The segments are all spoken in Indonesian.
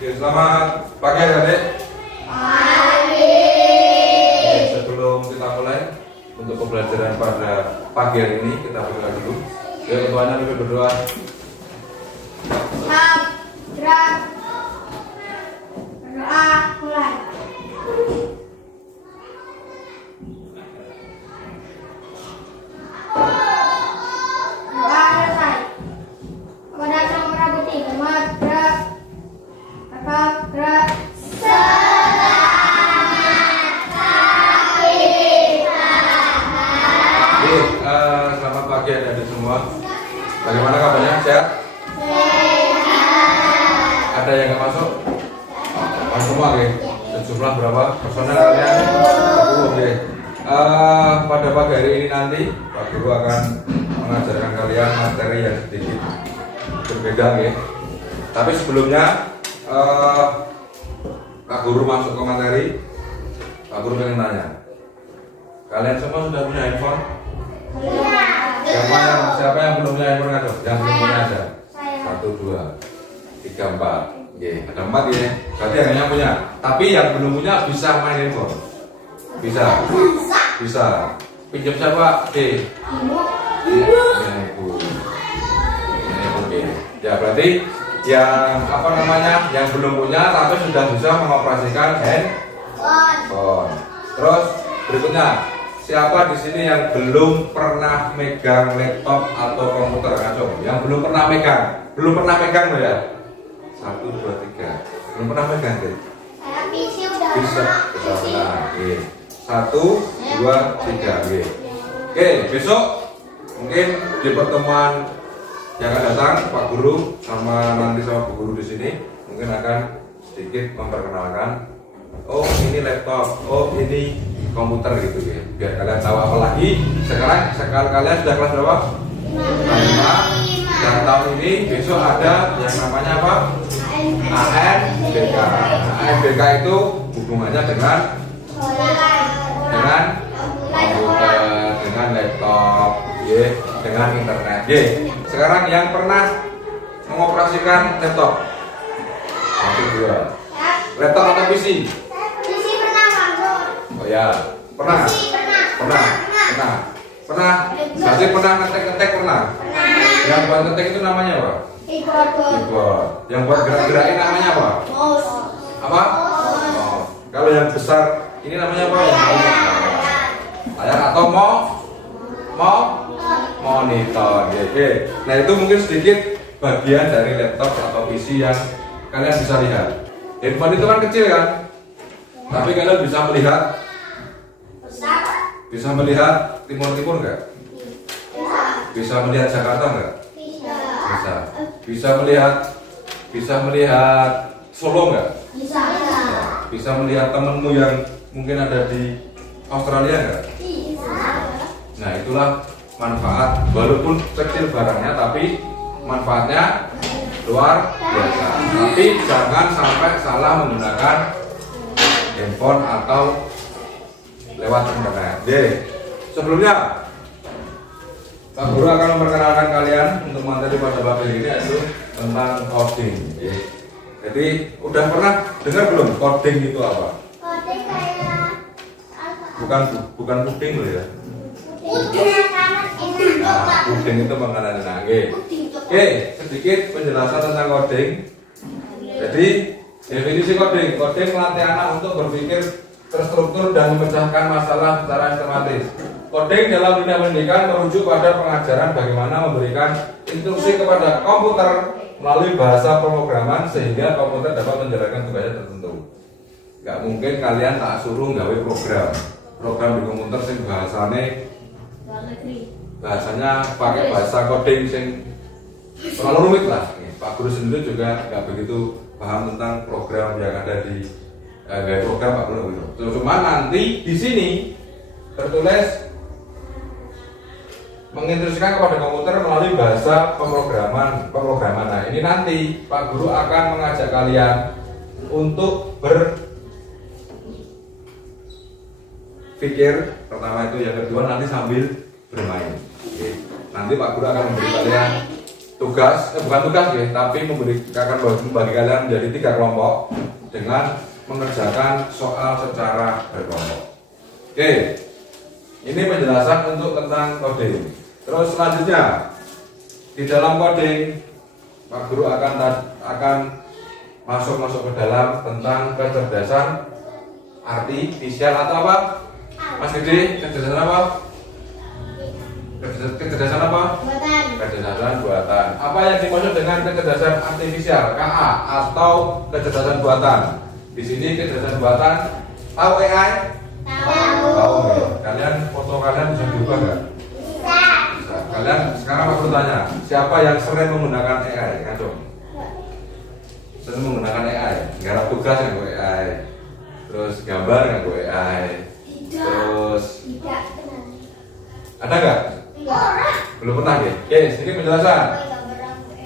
Oke, selamat pagi adik-adik. Pagi. Sebelum kita mulai untuk pembelajaran pada pagi hari ini, kita berdoa dulu. Ya, ketuanya kita berdoa. Berdoa mulai. Doa selesai. Kepada Sang Merah Putih, selamat gerak. Selamat pagi adik-adik semua. Bagaimana kabarnya? Sehat? Ada yang nggak masuk? Masuk semua, oke. Jumlah berapa? Personel kalian? 10, oke. Pada pagi hari ini nanti Pak Guru akan mengajarkan kalian materi yang sedikit berbeda, oke. Tapi sebelumnya Pak Guru masuk ke materi, Pak Guru pengen tanya, kalian semua sudah punya handphone? Siapa yang belum punya handphone? Yang belum punya aja. 1, 2, 3, 4. Ada 4 ya. Berarti yang punya. Tapi yang belum punya bisa main handphone. Bisa. Pinjam siapa? Ibu. Oke. Ya berarti yang yang belum punya tapi sudah bisa mengoperasikan handphone. Terus berikutnya, siapa di sini yang belum pernah megang laptop atau komputer? Yang belum pernah megang loh ya. 1, 2, 3. Belum pernah megang deh. Saya PC udah Bisa pernah. Oke. 1, 2, 3. Oke, besok mungkin di pertemuan yang akan datang Pak Guru sama nanti sama Bu Guru di sini mungkin akan sedikit memperkenalkan. Oh ini laptop, oh ini komputer gitu ya. Biar kalian tahu. Apalagi sekarang kalian sudah kelas berapa? 5. Dan tahun ini besok ada yang namanya apa? ANBK. ANBK itu hubungannya dengan komputer, dengan laptop, dengan internet. Sekarang yang pernah mengoperasikan laptop? 1, 2. Laptop atau PC? PC pernah masuk. Oh ya, pernah. Berarti pernah ngetek pernah. Yang buat ngetek itu namanya apa? Keyboard. Yang buat gerak-gerakin namanya apa? Mouse. Apa? Oh. Kalau yang besar ini namanya apa? Layar atau monitor. Oke. Nah itu mungkin sedikit bagian dari laptop atau PC yang kalian bisa lihat. Handphone itu kan kecil kan? Tapi kalian bisa melihat timur nggak? Bisa melihat Jakarta nggak? Bisa melihat Solo nggak? Bisa melihat temenmu yang mungkin ada di Australia nggak? Nah itulah manfaat, walaupun kecil barangnya tapi manfaatnya luar biasa. Tapi jangan sampai salah menggunakan handphone atau lewat internet. Sebelumnya Pak Guru akan memperkenalkan kalian untuk materi pada pagi ini yaitu tentang coding. Jadi udah pernah dengar belum coding itu apa? Coding kayak Bukan puding loh ya. Puding itu makanan enak. Oke, sedikit penjelasan tentang coding. Jadi definisi coding melatih anak untuk berpikir terstruktur dan memecahkan masalah secara sistematis. Coding dalam dunia pendidikan merujuk pada pengajaran bagaimana memberikan instruksi kepada komputer melalui bahasa pemrograman sehingga komputer dapat menjalankan tugasnya tertentu. Gak mungkin kalian tak suruh gawe program di komputer sing bahasanya pakai bahasa coding sing terlalu rumit lah. Pak Guru sendiri juga gak begitu paham tentang program yang ada di program Pak Guru. Cuma nanti di sini tertulis menginstruksikan kepada komputer melalui bahasa pemrograman. Nah, ini nanti Pak Guru akan mengajak kalian untuk berpikir pertama itu, yang kedua nanti sambil bermain. Oke. Nanti Pak Guru akan memberi kalian bukan tugas ya, tapi akan membagi kalian menjadi 3 kelompok dengan mengerjakan soal secara berkelompok. Oke, ini penjelasan untuk tentang coding. Terus selanjutnya di dalam coding Pak Guru akan masuk ke dalam tentang kecerdasan artifisial atau apa? Mas Gede, kecerdasan apa? Kecerdasan apa? Buatan. Kecerdasan buatan. Apa yang dimaksud dengan kecerdasan artifisial? KA atau kecerdasan buatan? Di sini kecerdasan buatan. Tahu AI? Tahu. Kalian foto kalian bisa diubah nggak? Bisa. Bisa. Kalian sekarang aku tanya, siapa yang sering menggunakan AI? Ngaco. Sering menggunakan AI. Garap tugas yang gue AI. Terus gambar yang gue AI. Terus Tidak. ada nggak? Belum pernah ya? Oke, ini penjelasan.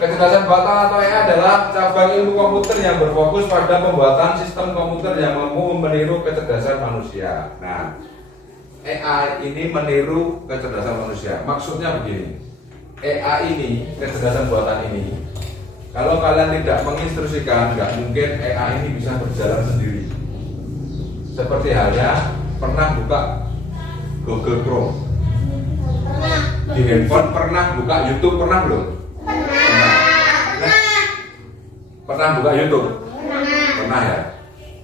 Kecerdasan buatan atau AI adalah cabang ilmu komputer yang berfokus pada pembuatan sistem komputer yang mampu meniru kecerdasan manusia. Nah, AI ini meniru kecerdasan manusia. Maksudnya begini, AI ini, kecerdasan buatan ini, kalau kalian tidak menginstruksikan, nggak mungkin AI ini bisa berjalan sendiri. Seperti halnya pernah buka Google Chrome. Di handphone pernah buka YouTube, pernah belum? Pernah buka YouTube? Pernah ya?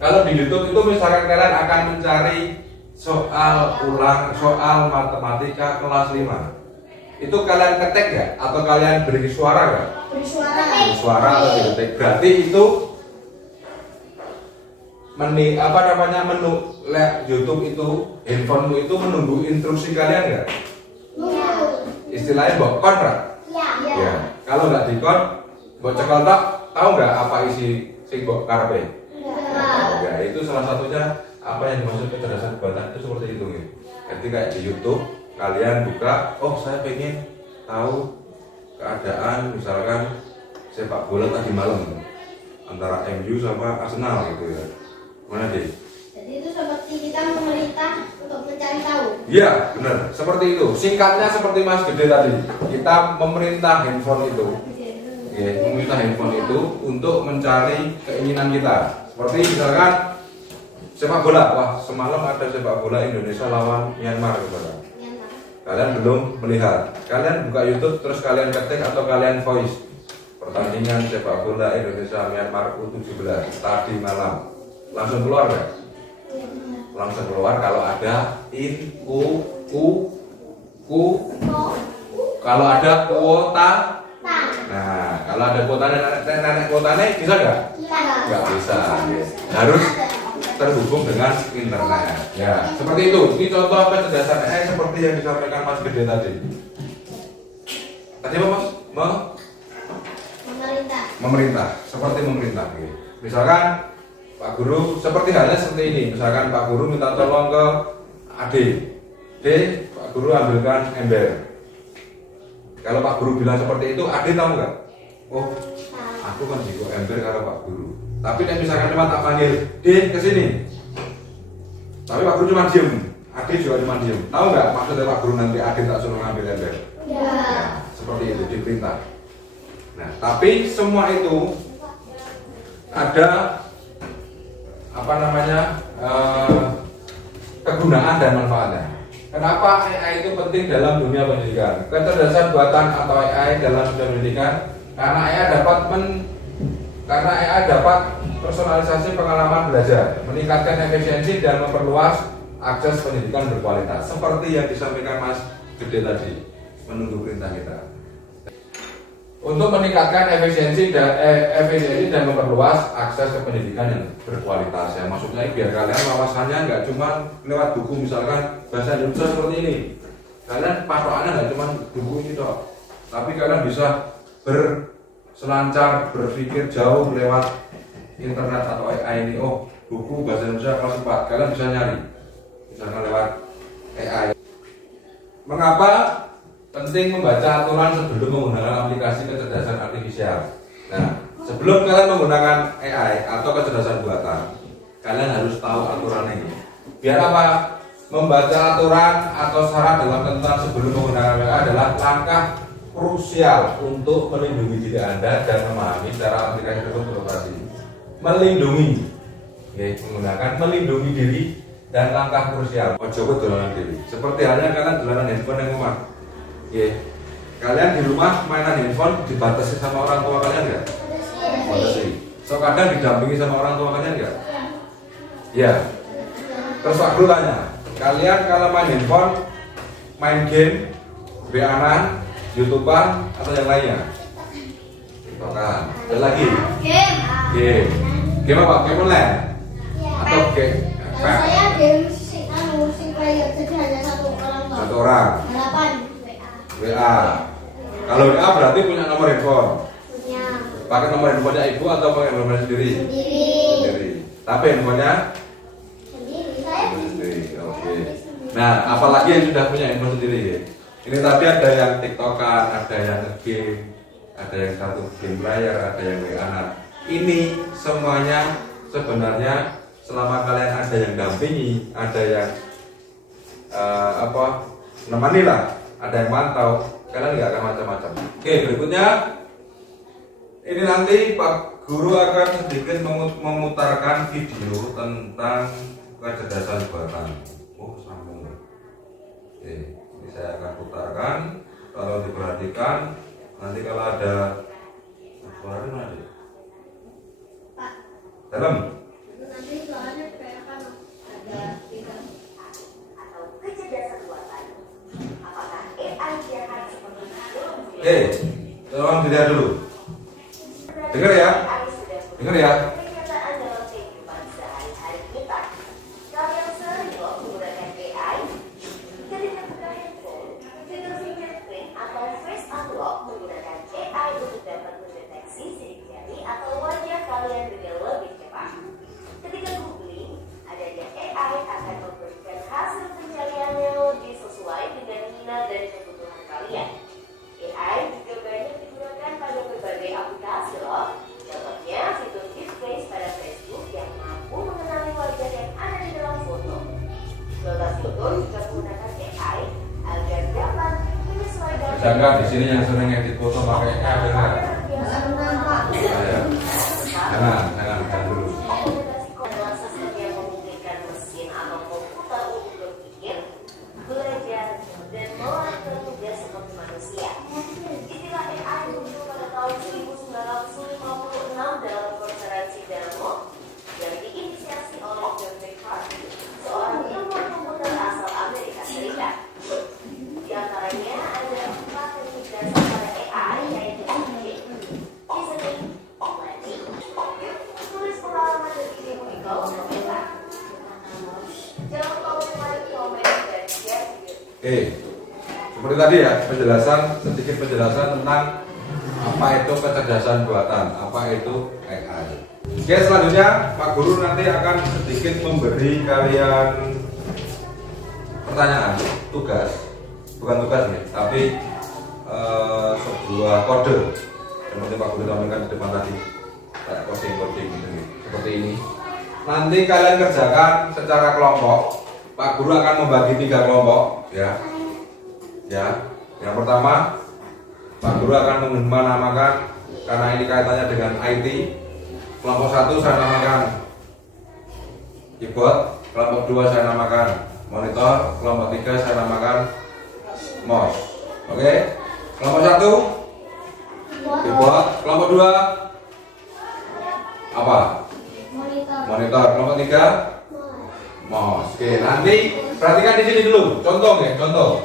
Kalau di YouTube itu misalkan kalian akan mencari soal matematika kelas 5. Itu kalian ketik ya? Atau kalian beri suara nggak? Beri suara. Beri suara atau diketik. Berarti itu menu YouTube itu, handphonemu itu menunggu instruksi kalian nggak? Istilahnya mbok kon ra? Ya. Kalau nggak dikon, mbok cekel tok, tahu nggak apa isi sing mbok karepe? Ya, itu salah satunya apa yang dimaksud kecerdasan buatan itu seperti itu ya. Jadi kayak di YouTube kalian buka, oh saya pengen tahu keadaan misalkan sepak bola tadi malam antara MU sama Arsenal gitu ya. Mana deh? Jadi itu seperti kita memerintah untuk mencari tahu. Iya, benar. Seperti itu. Singkatnya seperti Mas Gede tadi. Kita memerintah handphone itu. Ya, memerintah handphone itu untuk mencari keinginan kita. Seperti misalkan sepak bola. Wah, semalam ada sepak bola Indonesia lawan Myanmar misalkan. Kalian belum melihat. Kalian buka YouTube terus kalian ketik atau kalian voice. Pertandingan sepak bola Indonesia Myanmar U17 tadi malam. Langsung keluar nggak? Langsung keluar kalau ada kalau ada kuota. Nah, kalau ada kuotanya bisa nggak? Nggak bisa. Harus terhubung dengan internet. Ya, seperti itu. Ini contoh kecerdasan AI seperti yang disampaikan Mas Gede tadi. Tadi apa Mas? Memerintah. Seperti memerintah. Misalkan Pak Guru seperti halnya seperti ini. Misalkan Pak Guru minta tolong ke Ade. Pak Guru ambilkan ember. Kalau Pak Guru bilang seperti itu, Ade tahu nggak? Oh, aku kan juga ember karo Pak Guru. Tapi kan misalkan cuma tak panggil, ke sini. Tapi Pak Guru cuma diem. Ade juga cuma diem. Tahu nggak maksudnya Pak Guru nanti Ade tak suruh ngambil ember? Ya. Seperti itu diperintah. Nah, tapi semua itu ada kegunaan dan manfaatnya. Kenapa AI itu penting dalam dunia pendidikan? Kecerdasan buatan atau AI dalam dunia pendidikan karena AI dapat personalisasi pengalaman belajar, meningkatkan efisiensi dan memperluas akses pendidikan berkualitas. Seperti yang disampaikan Mas Gede tadi, menunggu perintah kita. Untuk meningkatkan efisiensi dan memperluas akses ke pendidikan yang berkualitas. Ya, maksudnya biar kalian wawasannya nggak cuma lewat buku, misalkan bahasa Indonesia seperti ini. Kalian patokannya nggak cuma buku ini toh, tapi kalian bisa berselancar, berpikir jauh lewat internet atau AI ini. Oh, buku bahasa Indonesia kelas 4, kalian bisa nyari, misalkan lewat AI. Mengapa penting membaca aturan sebelum menggunakan aplikasi kecerdasan artifisial? Nah, sebelum kalian menggunakan AI atau kecerdasan buatan, kalian harus tahu aturan ini. Biar apa? Membaca aturan atau syarat dalam tentang sebelum menggunakan AI adalah langkah krusial untuk melindungi diri Anda dan memahami cara aplikasi tersebut beroperasi. Melindungi, ya, menggunakan melindungi diri dan langkah krusial. Ojo dolanan diri. Seperti halnya kalian dolanan handphone yang rumah. Ya, kalian di rumah mainan handphone dibatasi sama orang tua kalian nggak? Batasi. So kadang didampingi sama orang tua kalian nggak? Ya. Terus Pak Guru tanya, kalian kalau main handphone, main game, WA-an, YouTubean atau yang lainnya? TikTokan. Ada lagi? Game. Game apa? Game online? Atau game? Kalau saya game sing player jadi hanya satu orang. Satu orang. 8 WA. Kalau WA berarti punya nomor handphone. punya Pakai nomor handphonenya ibu atau pakai nomor sendiri? Sendiri. Tapi handphonenya sendiri. Saya sendiri. Oke. Nah, apalagi yang sudah punya handphone sendiri ya? Ini tapi ada yang TikTokan, ada yang game, ada yang satu game player, ada yang WA. Ini semuanya sebenarnya selama kalian ada yang dampingi, ada yang nemani lah, ada yang mantau, kalian nggak akan macam-macam. Oke, berikutnya ini nanti Pak Guru akan sedikit memutarkan video tentang kecerdasan buatan. Oh, sambung. Oke, ini saya akan putarkan. Kalau diperhatikan, nanti kalau ada suara mana? Pak. Dalam. Nanti soalnya kayak kan ada tiga atau kecerdasan buatan. Apakah AI jahat seperti itu? Tolong dilihat dulu. Dengar ya. Dengar ya. Kenyataan dalam kehidupan sehari-hari kita. Kalian sering loh menggunakan AI. Ketika buka handphone, fitur fingerprint atau face unlock menggunakan AI untuk dapat mendeteksi sidik jari atau wajah kalian dengan lebih cepat. Ketika googling, adanya AI akan memberikan hasil pencarian yang lebih sesuai dengan minat dan kebutuhan kalian. AI juga banyak digunakan pada berbagai aplikasi loh. Contohnya fitur Deep Face pada Facebook yang mampu mengenali wajah yang ada di dalam foto. Filter foto juga menggunakan AI agar dapat menyesuaikan. Jangan di sini yang sering edit foto pakai AI dengar. Jangan dulu. Adalah sistem yang memungkinkan mesin atau komputer untuk berpikir, belajar, dan melakukan tugas seperti manusia. Istilah AI muncul pada tahun 1956 dalam konferensi Delmont yang diinisiasi oleh John McCarthy, seorang ilmuwan komputer asal Amerika Serikat. Di antaranya ada 4 teknik dasar pada AI, yaitu teaching, reasoning, planning, tulis pengalaman dan ide unikal untuk kita. Jangan lupa untuk like, komen, dan share video. Oke, seperti tadi ya, sedikit penjelasan tentang apa itu kecerdasan buatan, apa itu AI. Oke, selanjutnya Pak Guru nanti akan sedikit memberi kalian pertanyaan, tugas, bukan tugas nih, tapi sebuah kode seperti Pak Guru sampaikan di depan tadi, kayak coding gitu, seperti ini. Nanti kalian kerjakan secara kelompok. Pak Guru akan membagi 3 kelompok, ya. Yang pertama, Pak Guru akan menamakan, karena ini kaitannya dengan IT. Kelompok 1 saya namakan keyboard, kelompok 2 saya namakan monitor, kelompok 3 saya namakan mouse. Oke? Kelompok 1 keyboard, kelompok 2 apa? Monitor, kelompok 3 mouse. Oke, nanti perhatikan di sini dulu. Contoh ya, contoh.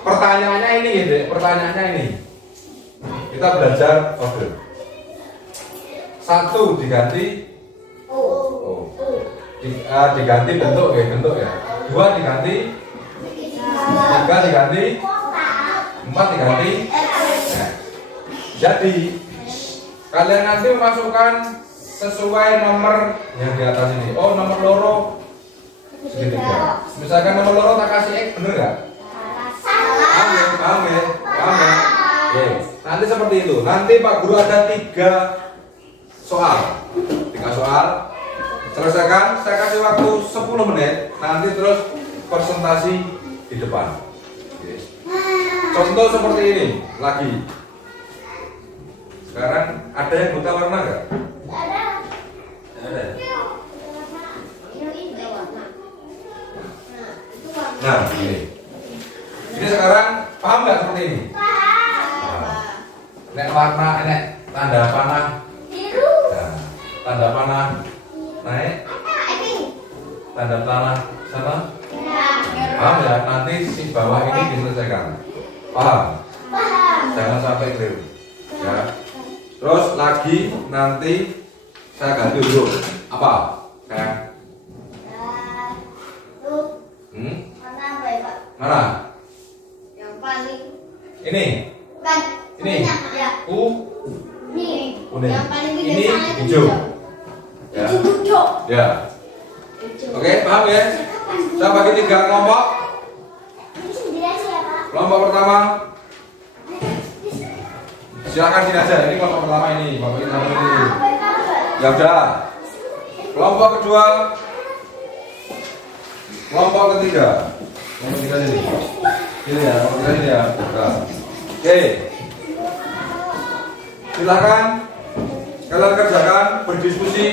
Pertanyaannya ini gitu, pertanyaannya ini. Kita belajar kode. 1 diganti diganti bentuk ya. 2 diganti, 3 diganti, 4 diganti. Nah, jadi kalian nanti memasukkan sesuai nomor yang di atas ini. Oh, nomor loro segitiga. Misalkan nomor loro tak kasih X, bener nggak? Paham ya? Oke. Nanti seperti itu. Nanti Pak Guru ada 3 soal. 3 soal. Selesaikan. Saya kasih waktu 10 menit. Nanti terus presentasi di depan. Oke. Contoh seperti ini lagi. Sekarang ada yang buta warna nggak? Ada. Ada. Yang ini warna. Nah, itu warna. Nah, ini. Ini sekarang paham nggak seperti ini? Paham. Nek warna, nek tanda panah. Biru. Nah, tanda panah naik, Ini. tanda panah sana. Merah. Paham ya? Nanti si bawah ini diselesaikan. Paham? Paham. Jangan sampai keliru. Ya. Terus lagi nanti saya ganti dulu. Apa? Kayak Warna apa ya, Pak? mana? Yang paling Ini. bukan. Ini. Ya. Ini. Kuning. Yang paling Ini pinggir sana itu hijau. Ya. hijau. Ya. Hijau. Oke, paham ya? Saya bagi 3 kelompok. Ini sendiri aja ya, Pak. Kelompok pertama, silakan sini aja. Ini kelompok pertama ini, kelompok pertama ini. Ya udah. Kelompok kedua, kelompok ketiga. Kelompok ketiga ini. Ini ya, kelompok ketiga ini ya. Nah. Oke. Silakan kalian kerjakan, berdiskusi.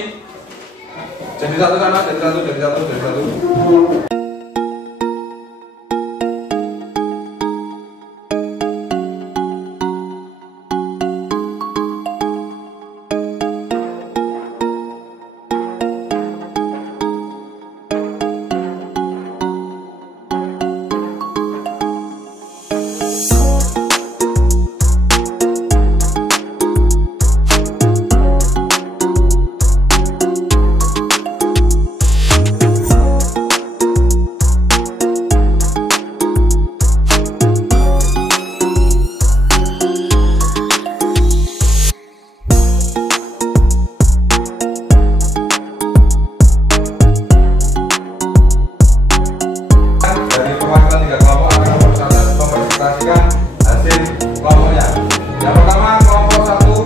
Jadi satu sana, jadi satu, jadi satu, jadi satu. Hasil kelompoknya. Yang pertama kelompok 1.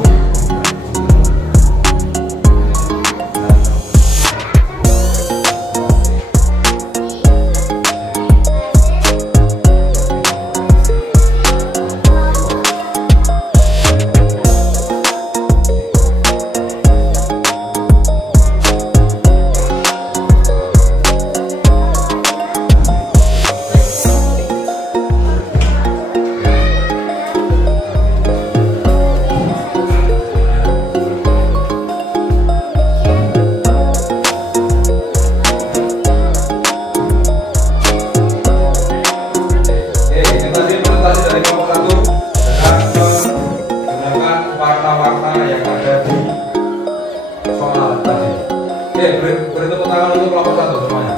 Bertepuk tangan untuk kelompok 1 semuanya.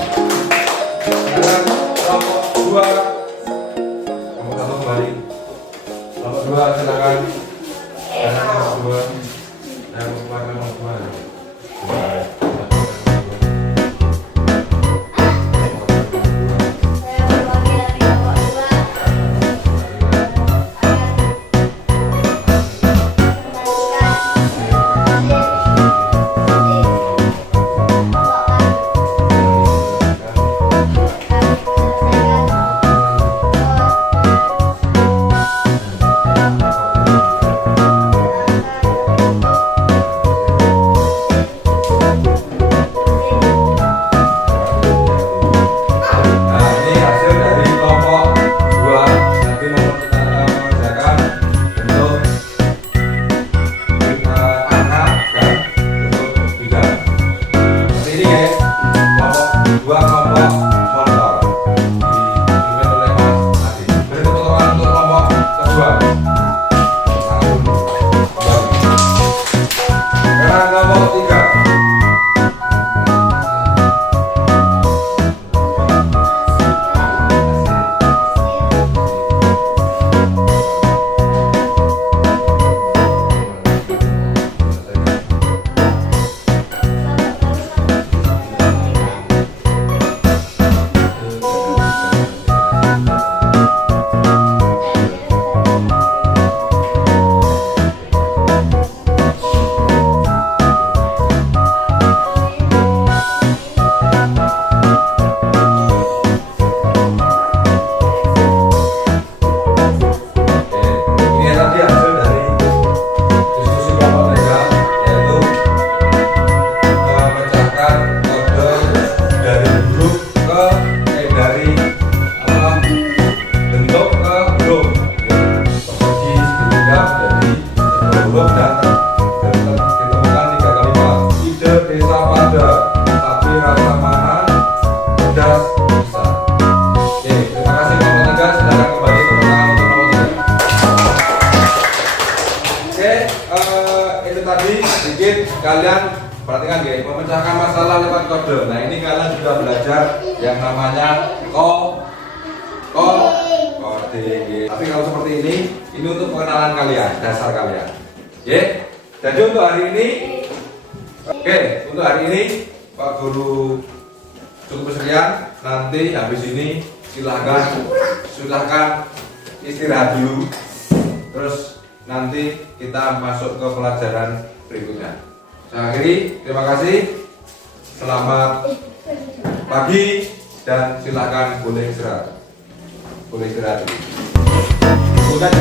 Sekarang kelompok 2. Kelompok 1 kembali. Kelompok 2 silakan. Kelompok 2. Kelompok 2. sedikit kalian perhatikan ya, memecahkan masalah lewat kode. Nah ini kalian sudah belajar yang namanya kode. Tapi kalau seperti ini untuk pengenalan kalian, dasar kalian. Ya. Jadi untuk hari ini, untuk hari ini Pak Guru cukup sekian. Nanti habis ini silahkan istirahat dulu. Terus nanti kita masuk ke pelajaran berikutnya. Saya akhiri, terima kasih. Selamat pagi dan silahkan boleh istirahat. Boleh istirahat. Bukan